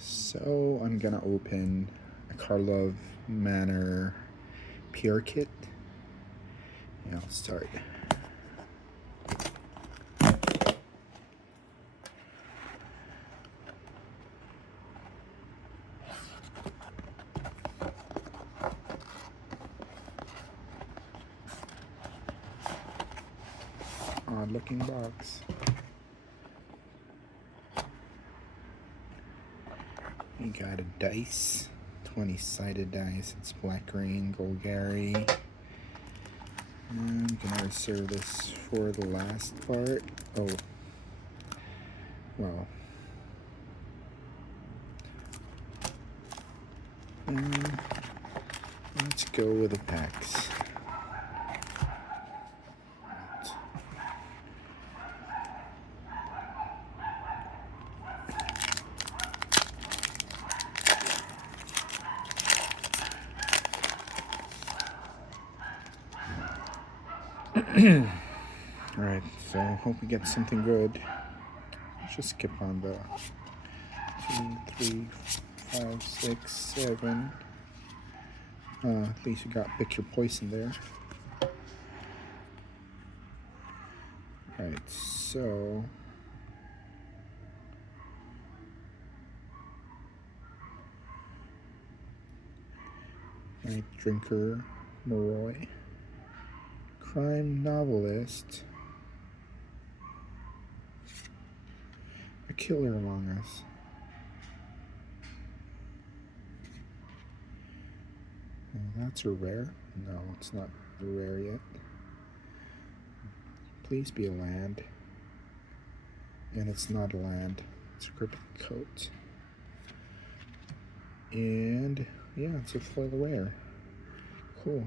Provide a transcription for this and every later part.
So I'm gonna open a Karlov Manor PR kit, and I'll start. Odd looking box. We got a dice, 20-sided dice. It's black, green, gold Gary. I'm gonna reserve this for the last part. Oh, well. Let's go with the packs. Alright, so hope we get something good. Let's just skip on the 2, 3, 5, 6, 7. At least we got Pick Your Poison there. Alright, so Night Drinker, Moroi, Crime Novelist, A Killer Among Us, that's a rare. No, it's not a rare yet. Please be a land. And it's not a land. It's a cryptic coat. And yeah, it's a foil rare. Cool.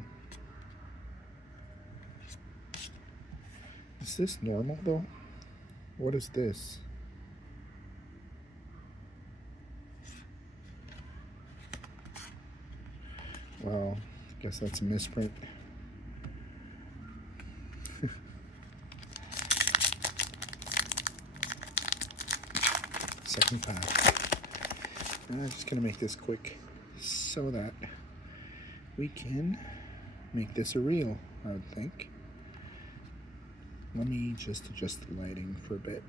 Is this normal though? What is this? Well, I guess that's a misprint. Second pack. I'm just gonna make this quick so that we can make this a reel, I would think. Let me just adjust the lighting for a bit.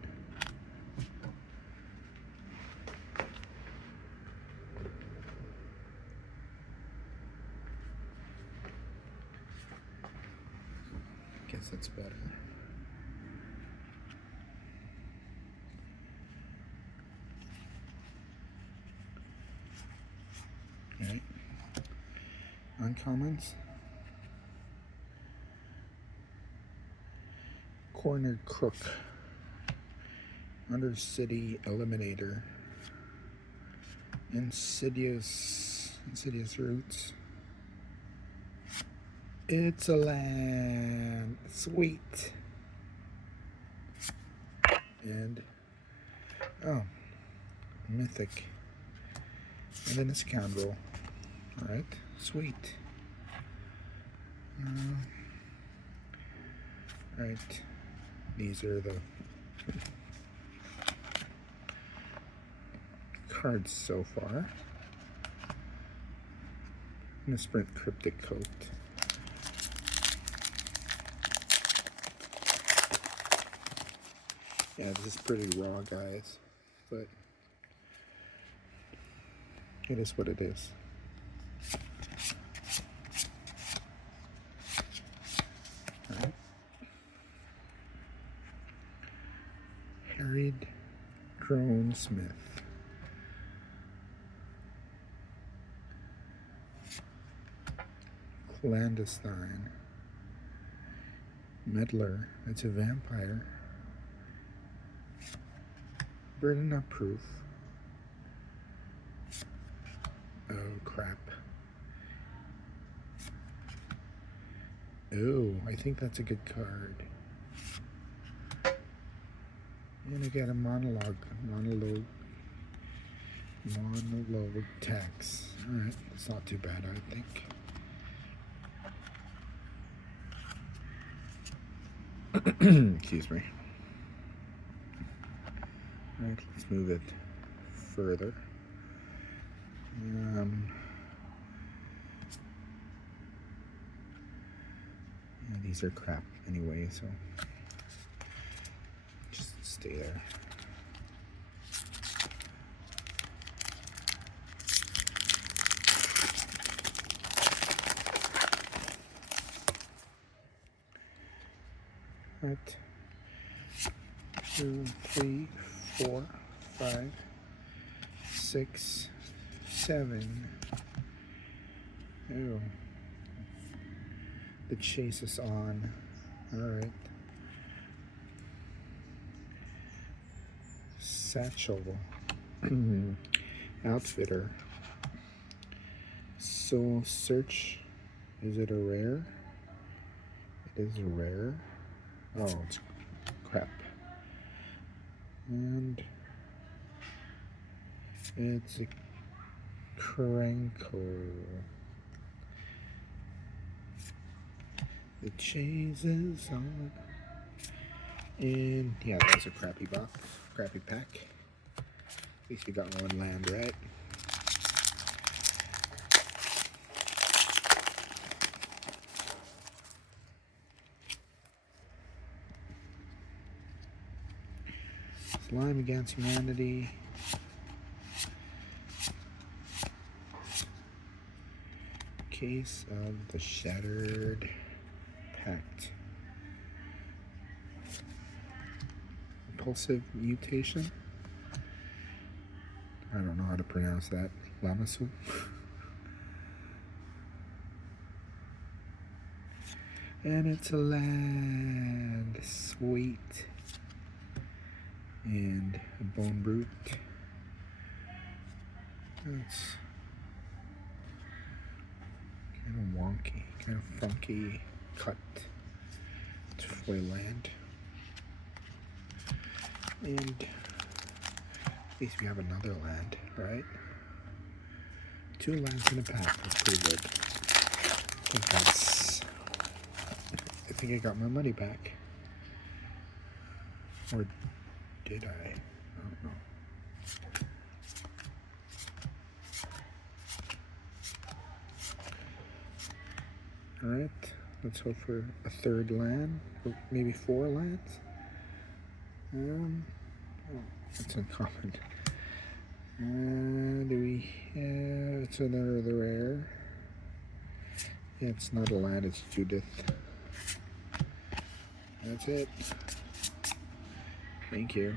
Guess that's better. Alright. Uncommons. Cornered Crook. Undercity Eliminator. Insidious Roots. It's a land. Sweet. And oh, Mythic. And then a Scoundrel. Alright, sweet. Alright, these are the cards so far. Misprint Cryptic Coat. Yeah, this is pretty raw, guys, but it is what it is. Alright. Harried Drone Smith. Clandestine. Meddler. It's a vampire. Burden of Proof. Oh, crap. Oh, I think that's a good card. And I got a monologue tax. Alright, it's not too bad, I think. Excuse me. Alright, let's move it further. Yeah, these are crap anyway, so just stay there. Right. 2, 3, 4, 5, 6, 7. Oh. The chase is on. Alright. Satchel. Outfitter. Soul Search. Is it a rare? It is a rare. Oh, it's crap. And it's a Crankle. The chase is on. And yeah, that was a crappy box, crappy pack. At least we got one land, right? Slime Against Humanity. Case of the Shattered Pact. Impulsive Mutation. I don't know how to pronounce that. Lamasu. And it's a land. Sweet. And a Bone Brute. That's kind of wonky, kind of funky cut to foil land. And at least we have another land, right? 2 lands in a pack. That's pretty good. I think I got my money back. Or did I? I don't know. Alright, let's hope for a 3rd land, or maybe 4 lands. Oh, that's uncommon. Do we have, it's another rare. Yeah, it's not a land, it's Judith. That's it. Thank you.